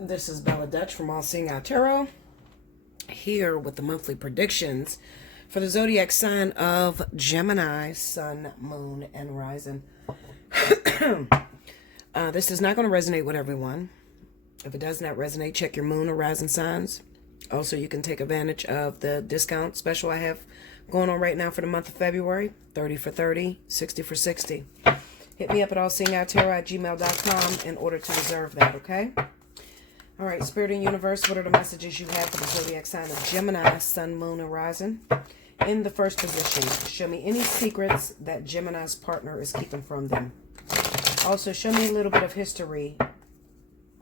This is Bella Dutch from Allseeingeyetarot, here with the monthly predictions for the zodiac sign of Gemini, Sun, Moon, and Rising. This is not going to resonate with everyone. If it does not resonate, check your Moon or Rising signs. Also, you can take advantage of the discount special I have going on right now for the month of February. 30 for 30, 60 for 60. Hit me up at allseeingeyetarot@gmail.com in order to reserve that, okay? All right, Spirit and Universe, what are the messages you have for the zodiac sign of Gemini, Sun, Moon, and Rising? In the first position, show me any secrets that Gemini's partner is keeping from them. Also, show me a little bit of history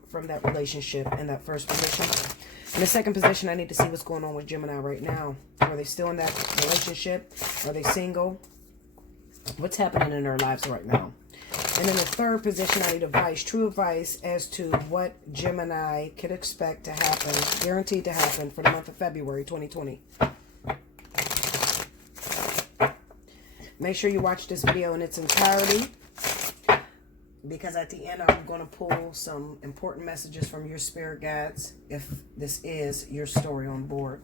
from that relationship in that first position. In the second position, I need to see what's going on with Gemini right now. Are they still in that relationship? Are they single? What's happening in their lives right now? And in the third position, I need advice, true advice as to what Gemini could expect to happen, guaranteed to happen for the month of February 2020. Make sure you watch this video in its entirety, because at the end, I'm going to pull some important messages from your spirit guides if this is your story on board.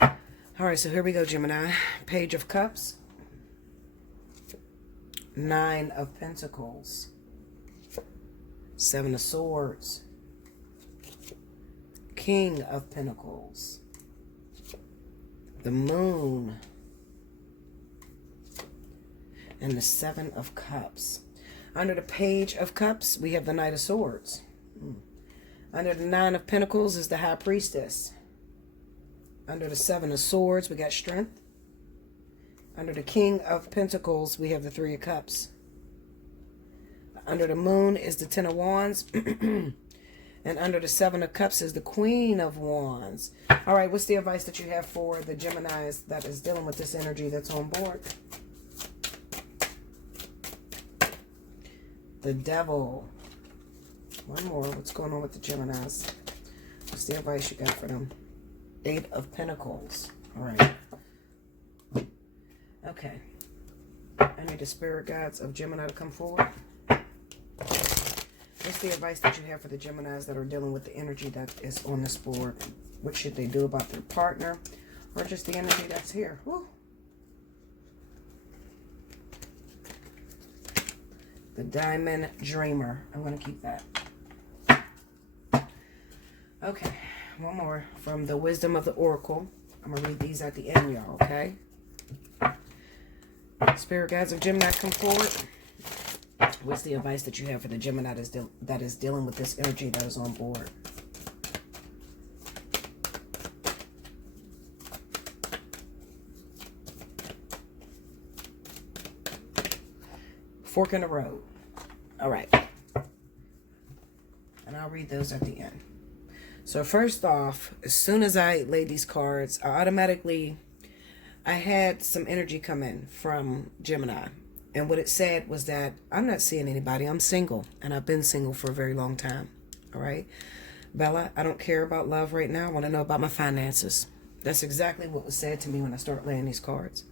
All right, so here we go, Gemini. Page of Cups. 9 of Pentacles, 7 of Swords, King of Pentacles, the Moon, and the 7 of Cups. Under the Page of Cups, we have the Knight of Swords. Under the 9 of Pentacles is the High Priestess. Under the 7 of Swords, we got Strength. Under the King of Pentacles, we have the 3 of Cups. Under the Moon is the 10 of Wands. And under the 7 of Cups is the Queen of Wands. All right, what's the advice that you have for the Geminis that is dealing with this energy that's on board? The Devil. One more. What's going on with the Geminis? What's the advice you got for them? 8 of Pentacles. All right. Okay, I need the spirit guides of Gemini to come forward. What's the advice that you have for the Geminis that are dealing with the energy that is on this board? What should they do about their partner or just the energy that's here? Woo. The Diamond Dreamer. I'm going to keep that. Okay, one more from the Wisdom of the Oracle. I'm going to read these at the end, y'all, okay? Spirit guides of Gemini, come forward. What's the advice that you have for the Gemini that is dealing with this energy that is on board? Fork in the road. All right. And I'll read those at the end. So first off, as soon as I laid these cards, I had some energy come in from Gemini. And what it said was that I'm not seeing anybody. I'm single. And I've been single for a very long time. All right. Bella, I don't care about love right now. I want to know about my finances. That's exactly what was said to me when I started laying these cards.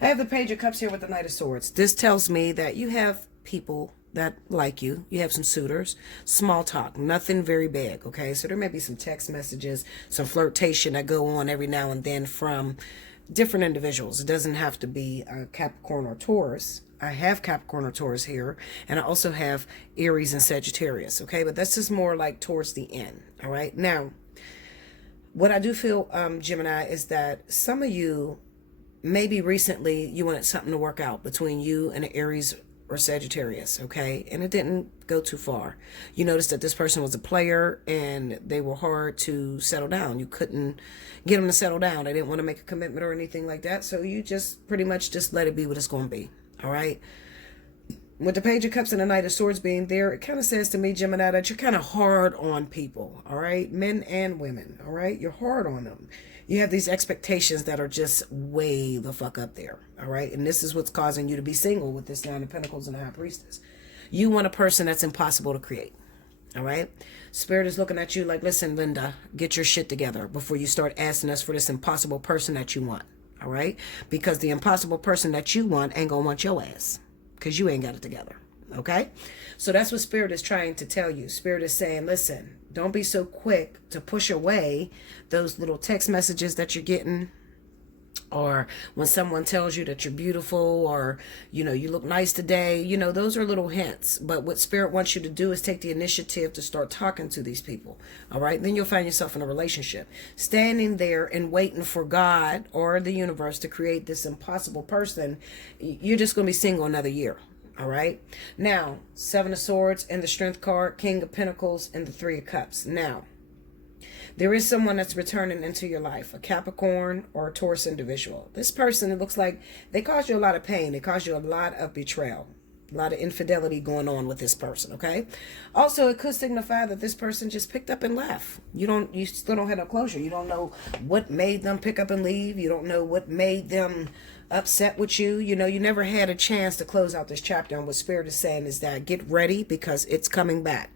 I have the Page of Cups here with the Knight of Swords. This tells me that you have people that like you. You have some suitors. Small talk. Nothing very big. Okay. So there may be some text messages, some flirtation that go on every now and then from different individuals. It doesn't have to be Capricorn or Taurus. I have Capricorn or Taurus here, and I also have Aries and Sagittarius, okay? But that's just more like towards the end, all right? Now, what I do feel, Gemini, is that some of you, maybe recently, you wanted something to work out between you and an Aries or Sagittarius, okay? And it didn't go too far. You noticed that this person was a player and they were hard to settle down. You couldn't get them to settle down. They didn't want to make a commitment or anything like that. So you just pretty much just let it be what it's going to be, all right? With the Page of Cups and the Knight of Swords being there, it kind of says to me, Gemini, that you're kind of hard on people, all right? Men and women, all right? You're hard on them. You have these expectations that are just way the fuck up there, all right? And this is what's causing you to be single with this 9 of Pentacles and the High Priestess. You want a person that's impossible to create, all right? Spirit is looking at you like, listen, Linda, get your shit together before you start asking us for this impossible person that you want, all right? Because the impossible person that you want ain't gonna want your ass because you ain't got it together, Okay? So that's what Spirit is trying to tell you. Spirit is saying, listen, don't be so quick to push away those little text messages that you're getting, or when someone tells you that you're beautiful, or you look nice today. Those are little hints, but what Spirit wants you to do is take the initiative to start talking to these people. All right, then you'll find yourself in a relationship, standing there and waiting for God or the universe to create this impossible person. You're just going to be single another year. All right, now Seven of Swords and the Strength card, King of Pentacles and the Three of Cups. Now there is someone that's returning into your life, a Capricorn or a Taurus individual. This person, it looks like they caused you a lot of pain. They caused you a lot of betrayal, a lot of infidelity going on with this person, okay? Also, it could signify that this person just picked up and left. You still don't have no closure. You don't know what made them pick up and leave. You don't know what made them upset with you. You never had a chance to close out this chapter. And what Spirit is saying is that get ready, because it's coming back.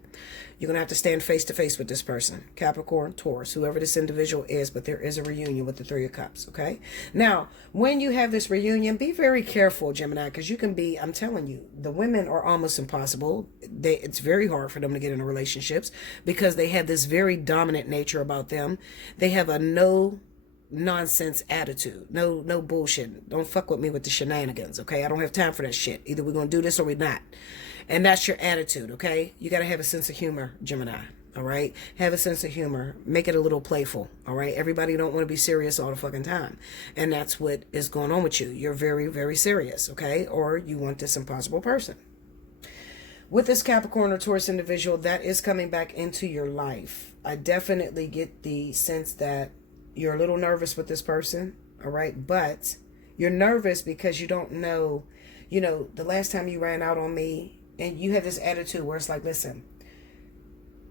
You're going to have to stand face to face with this person, Capricorn, Taurus, whoever this individual is, but there is a reunion with the Three of Cups, okay? Now, when you have this reunion, be very careful, Gemini, because you can be, I'm telling you, the women are almost impossible. It's very hard for them to get into relationships because they have this very dominant nature about them. They have a no nonsense attitude. No bullshit. Don't fuck with me with the shenanigans, okay? I don't have time for that shit. Either we're going to do this or we're not. And that's your attitude, okay? You got to have a sense of humor, Gemini, all right? Have a sense of humor. Make it a little playful, all right? Everybody don't want to be serious all the fucking time. And that's what is going on with you. You're very, very serious, okay? Or you want this impossible person. With this Capricorn or Taurus individual, that is coming back into your life. I definitely get the sense that you're a little nervous with this person, all right? But you're nervous because you don't know, the last time you ran out on me, and you have this attitude where it's like, listen,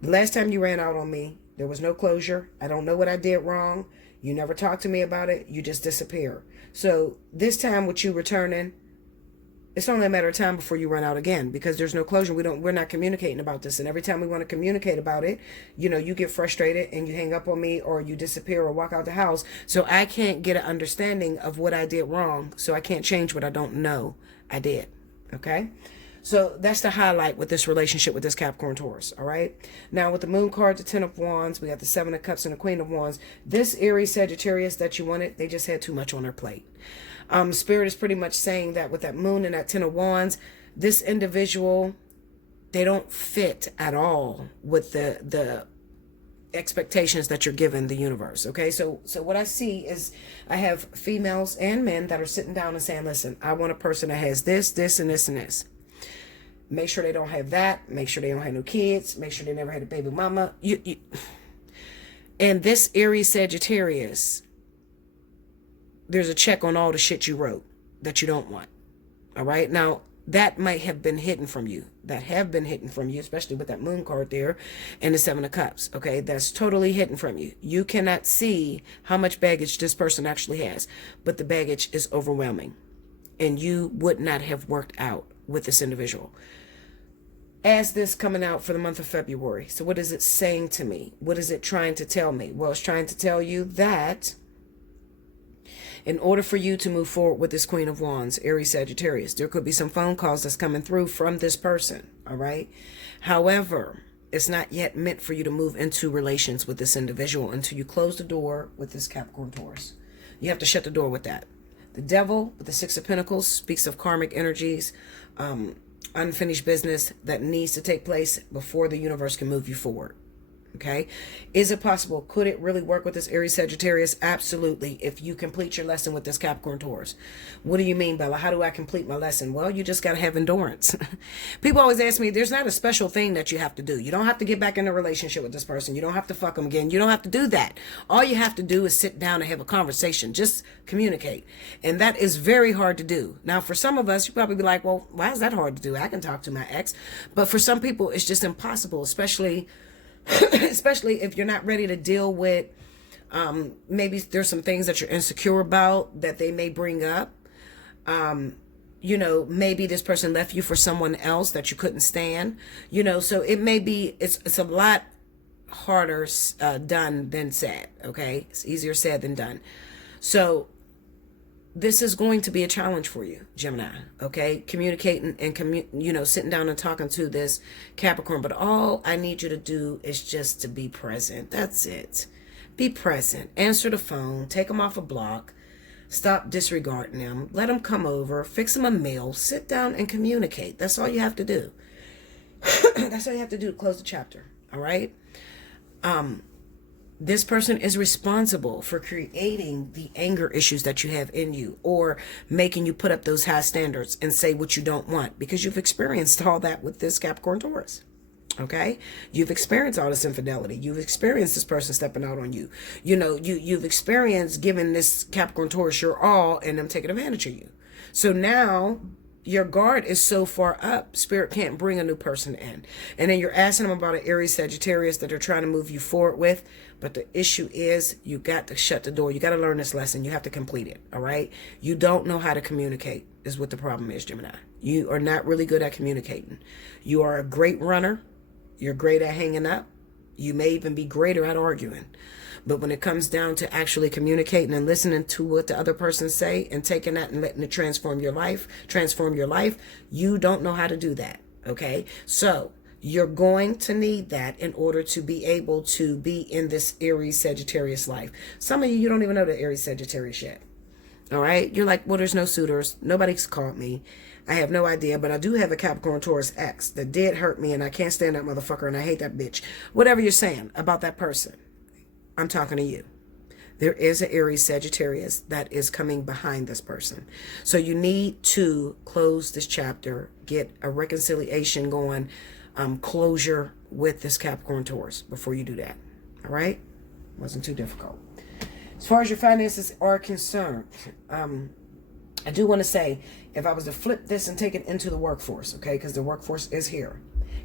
the last time you ran out on me, there was no closure. I don't know what I did wrong. You never talked to me about it. You just disappear. So this time with you returning, it's only a matter of time before you run out again, because there's no closure. We're not communicating about this. And every time we want to communicate about it, you get frustrated and you hang up on me, or you disappear or walk out the house. So I can't get an understanding of what I did wrong. So I can't change what I don't know I did. Okay? So that's the highlight with this relationship with this Capricorn Taurus, all right? Now, with the Moon card, the Ten of Wands, we got the Seven of Cups and the Queen of Wands. This Aries Sagittarius that you wanted, they just had too much on their plate. Spirit is pretty much saying that with that Moon and that Ten of Wands, this individual, they don't fit at all with the expectations that you're giving the universe, okay? So what I see is I have females and men that are sitting down and saying, listen, I want a person that has this, this, and this, and this. Make sure they don't have that. Make sure they don't have no kids. Make sure they never had a baby mama. And this Aries Sagittarius, there's a check on all the shit you wrote that you don't want. All right? Now, that might have been hidden from you. That have been hidden from you, especially with that Moon card there and the Seven of Cups. Okay? That's totally hidden from you. You cannot see how much baggage this person actually has. But the baggage is overwhelming. And you would not have worked out with this individual. As this coming out for the month of February. So what is it saying to me? What is it trying to tell me? Well, it's trying to tell you that in order for you to move forward with this Queen of Wands, Aries Sagittarius, there could be some phone calls that's coming through from this person, all right? However, it's not yet meant for you to move into relations with this individual until you close the door with this Capricorn Taurus. You have to shut the door with that. The Devil with the Six of Pentacles speaks of karmic energies, unfinished business that needs to take place before the universe can move you forward. Okay. Is it possible? Could it really work with this Aries Sagittarius? Absolutely. If you complete your lesson with this Capricorn Taurus. What do you mean, Bella? How do I complete my lesson? Well, you just got to have endurance. People always ask me, there's not a special thing that you have to do. You don't have to get back in a relationship with this person. You don't have to fuck them again. You don't have to do that. All you have to do is sit down and have a conversation. Just communicate. And that is very hard to do. Now, for some of us, you probably be like, well, why is that hard to do? I can talk to my ex. But for some people, it's just impossible, especially if you're not ready to deal with maybe there's some things that you're insecure about that they may bring up. Maybe this person left you for someone else that you couldn't stand, so it may be, it's a lot harder done than said. Okay. It's easier said than done. So this is going to be a challenge for you, Gemini, okay? Communicating and, sitting down and talking to this Capricorn. But all I need you to do is just to be present. That's it. Be present. Answer the phone. Take them off a block. Stop disregarding them. Let them come over. Fix them a meal. Sit down and communicate. That's all you have to do. That's all you have to do to close the chapter, all right? This person is responsible for creating the anger issues that you have in you, or making you put up those high standards and say what you don't want, because you've experienced all that with this Capricorn Taurus. Okay, you've experienced all this infidelity. You've experienced this person stepping out on you. You've experienced giving this Capricorn Taurus your all and them taking advantage of you. So now your guard is so far up, Spirit can't bring a new person in. And then you're asking them about an Aries Sagittarius that they're trying to move you forward with. But the issue is, you got to shut the door. You got to learn this lesson. You have to complete it. All right. You don't know how to communicate is what the problem is, Gemini. You are not really good at communicating. You are a great runner. You're great at hanging up. You may even be greater at arguing. But when it comes down to actually communicating and listening to what the other person say and taking that and letting it transform your life, you don't know how to do that. Okay. So you're going to need that in order to be able to be in this Aries Sagittarius life. Some of you don't even know the Aries Sagittarius yet. All right. You're like, well, there's no suitors. Nobody's called me. I have no idea, but I do have a Capricorn Taurus ex that did hurt me, and I can't stand that motherfucker, and I hate that bitch. Whatever you're saying about that person, I'm talking to you. There is an Aries Sagittarius that is coming behind this person. So you need to close this chapter, get a reconciliation going, closure with this Capricorn Taurus before you do that. All right? Wasn't too difficult. As far as your finances are concerned, I do want to say, if I was to flip this and take it into the workforce, okay, because the workforce is here,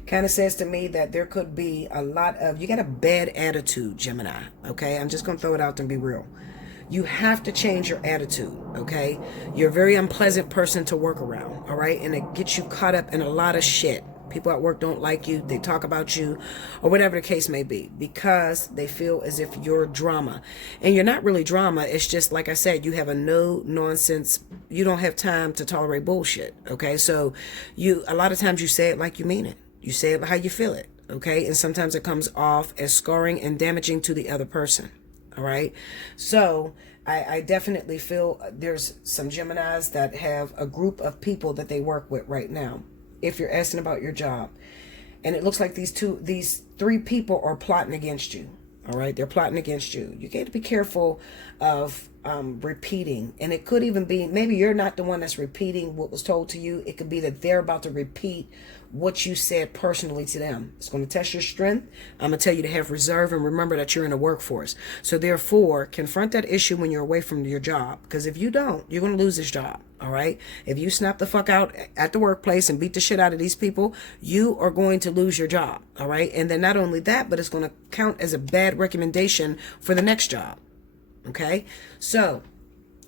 kind of says to me that there could be a lot of, you got a bad attitude, Gemini, okay? I'm just going to throw it out there and be real. You have to change your attitude, okay? You're a very unpleasant person to work around, all right? And it gets you caught up in a lot of shit. People at work don't like you. They talk about you, or whatever the case may be, because they feel as if you're drama. And you're not really drama. It's just, like I said, you have a no nonsense. You don't have time to tolerate bullshit. Okay. So a lot of times you say it like you mean it. You say it how you feel it. Okay. And sometimes it comes off as scarring and damaging to the other person. All right. So I definitely feel there's some Geminis that have a group of people that they work with right now. If you're asking about your job, and it looks like these three people are plotting against you. All right. They're plotting against you. You got to be careful of repeating. And it could even be, maybe you're not the one that's repeating what was told to you. It could be that they're about to repeat what you said personally to them. It's going to test your strength. I'm going to tell you to have reserve and remember that you're in a workforce. So therefore, confront that issue when you're away from your job. Because if you don't, you're going to lose this job. All right. If you snap the fuck out at the workplace and beat the shit out of these people, you are going to lose your job. All right. And then not only that, but it's going to count as a bad recommendation for the next job. Okay. So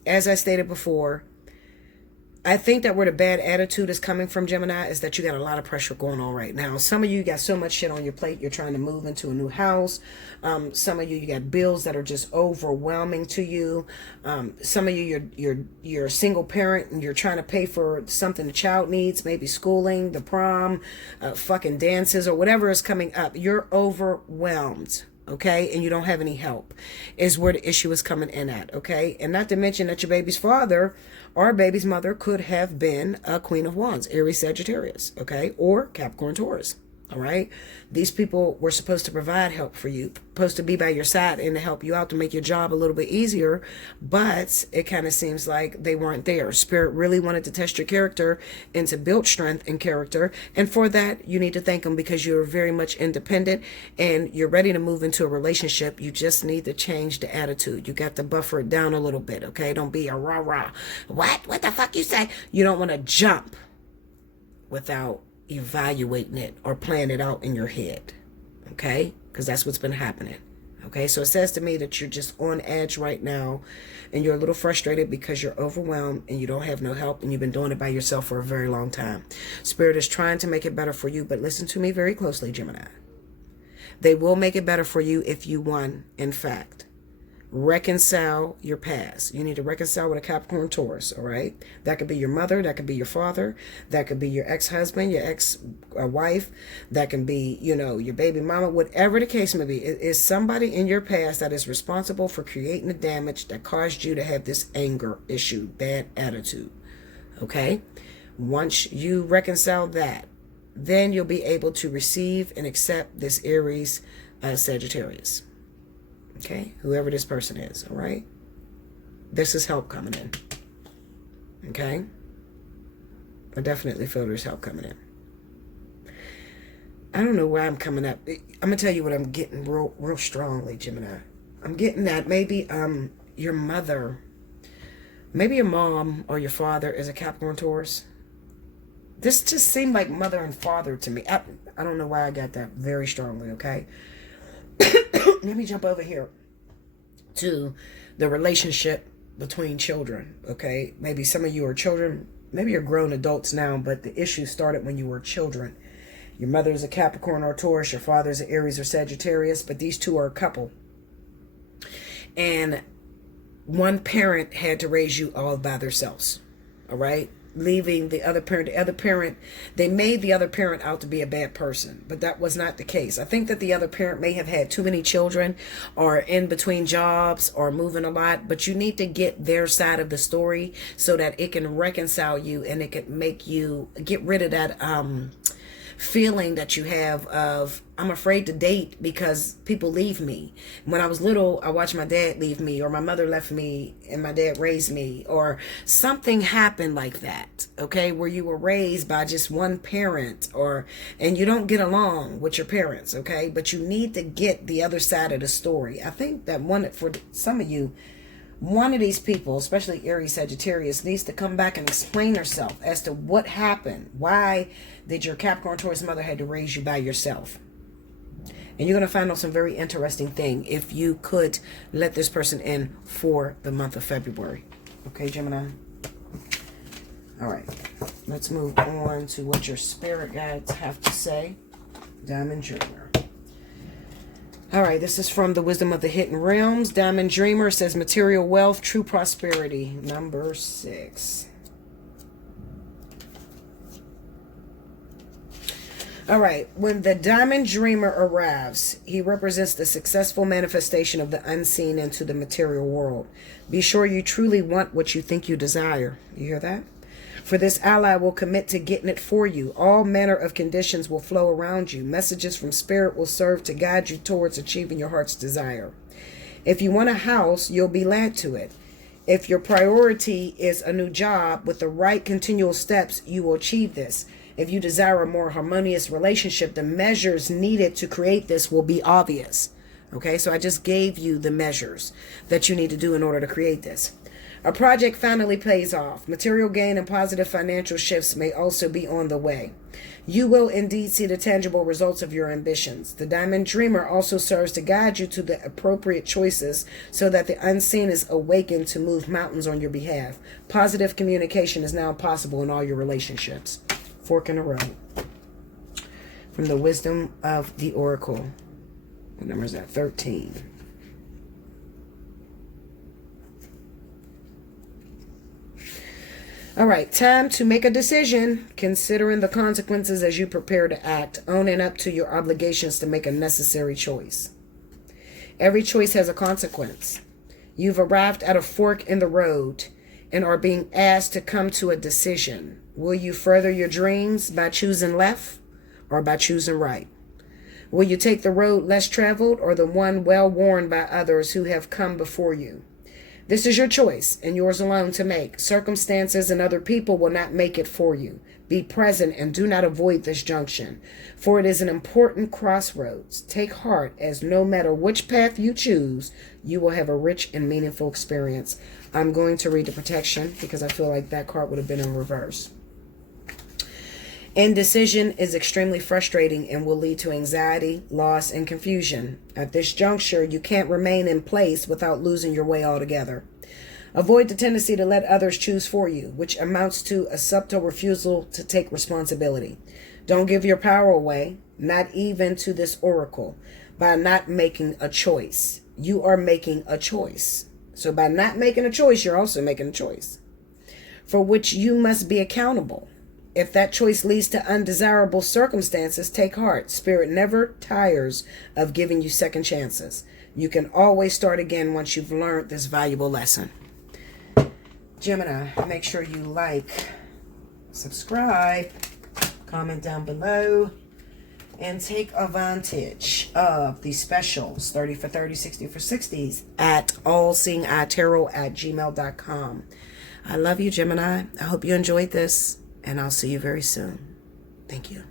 as I stated before, I think that where the bad attitude is coming from, Gemini, is that you got a lot of pressure going on right now. Some of you got so much shit on your plate. You're trying to move into a new house. Some of you got bills that are just overwhelming to you. Some of you, you're a single parent and you're trying to pay for something the child needs, maybe schooling, the prom, fucking dances, or whatever is coming up. You're overwhelmed. Okay, and you don't have any help, is where the issue is coming in at. Okay, and not to mention that your baby's father or baby's mother could have been a Queen of Wands, Aries Sagittarius, okay, or Capricorn Taurus. All right, these people were supposed to provide help for you, supposed to be by your side and to help you out to make your job a little bit easier, but it kind of seems like they weren't there. Spirit really wanted to test your character and to build strength and character, and for that you need to thank them, because you're very much independent and you're ready to move into a relationship. You just need to change the attitude. You got to buffer it down a little bit. Okay, don't be a rah what the fuck you say. You don't want to jump without evaluating it or plan it out in your head. Okay, because that's what's been happening. Okay, so it says to me that you're just on edge right now and you're a little frustrated because you're overwhelmed and you don't have no help and you've been doing it by yourself for a very long time. Spirit is trying to make it better for you, but listen to me very closely, Gemini. They will make it better for you if you won, in fact, reconcile your past. You need to reconcile with a Capricorn Taurus, all right? That could be your mother, that could be your father, that could be your ex-husband, your ex-wife, that can be, your baby mama, whatever the case may be. It is somebody in your past that is responsible for creating the damage that caused you to have this anger issue, bad attitude, okay? Once you reconcile that, then you'll be able to receive and accept this Aries Sagittarius. Okay, whoever this person is, all right? This is help coming in. Okay? I definitely feel there's help coming in. I don't know why I'm coming up. I'm going to tell you what I'm getting real strongly, Gemini. I'm getting that maybe your mother, maybe your mom or your father is a Capricorn Taurus. This just seemed like mother and father to me. I don't know why I got that very strongly, okay? Let me jump over here to the relationship between children, okay? Maybe some of you are children. Maybe you're grown adults now, but the issue started when you were children. Your mother is a Capricorn or Taurus. Your father is an Aries or Sagittarius, but these two are a couple. And one parent had to raise you all by themselves, all right? Leaving the other parent, they made the other parent out to be a bad person, but that was not the case. I think that the other parent may have had too many children or in between jobs or moving a lot, but you need to get their side of the story so that it can reconcile you and it can make you get rid of that feeling that you have of, I'm afraid to date because people leave me. When I was little, I watched my dad leave me, or my mother left me and my dad raised me, or something happened like that, okay, where you were raised by just one parent, and you don't get along with your parents, okay, but you need to get the other side of the story. I think that for some of you, one of these people, especially Aries Sagittarius, needs to come back and explain herself as to what happened. Why did your Capricorn Taurus mother had to raise you by yourself? And you're going to find out some very interesting thing if you could let this person in for the month of February. Okay, Gemini? All right. Let's move on to what your spirit guides have to say. Diamond Dreamer. All right, this is from the Wisdom of the Hidden Realms. Diamond Dreamer says material wealth, true prosperity. Number 6. All right, when the Diamond Dreamer arrives, he represents the successful manifestation of the unseen into the material world. Be sure you truly want what you think you desire. You hear that? For this ally will commit to getting it for you. All manner of conditions will flow around you. Messages from spirit will serve to guide you towards achieving your heart's desire. If you want a house, you'll be led to it. If your priority is a new job, with the right continual steps, you will achieve this. If you desire a more harmonious relationship, the measures needed to create this will be obvious. Okay, so I just gave you the measures that you need to do in order to create this. A project finally pays off. Material gain and positive financial shifts may also be on the way. You will indeed see the tangible results of your ambitions. The Diamond Dreamer also serves to guide you to the appropriate choices so that the unseen is awakened to move mountains on your behalf. Positive communication is now possible in all your relationships. Fork in the road. From the Wisdom of the Oracle. What number is that? 13. All right, time to make a decision, considering the consequences as you prepare to act, owning up to your obligations to make a necessary choice. Every choice has a consequence. You've arrived at a fork in the road and are being asked to come to a decision. Will you further your dreams by choosing left or by choosing right? Will you take the road less traveled or the one well worn by others who have come before you? This is your choice and yours alone to make. Circumstances and other people will not make it for you. Be present and do not avoid this junction, for it is an important crossroads. Take heart, as no matter which path you choose, you will have a rich and meaningful experience. I'm going to read the protection because I feel like that card would have been in reverse. Indecision is extremely frustrating and will lead to anxiety, loss, and confusion. At this juncture, you can't remain in place without losing your way altogether. Avoid the tendency to let others choose for you, which amounts to a subtle refusal to take responsibility. Don't give your power away, not even to this oracle, by not making a choice. you are making a choice. So by not making a choice, you're also making a choice for which you must be accountable. If that choice leads to undesirable circumstances, take heart. Spirit never tires of giving you second chances. You can always start again once you've learned this valuable lesson. Gemini, make sure you like, subscribe, comment down below, and take advantage of the specials, 30 for 30, 60 for 60s at allseeingeyetarot@gmail.com. I love you, Gemini. I hope you enjoyed this, and I'll see you very soon. Thank you.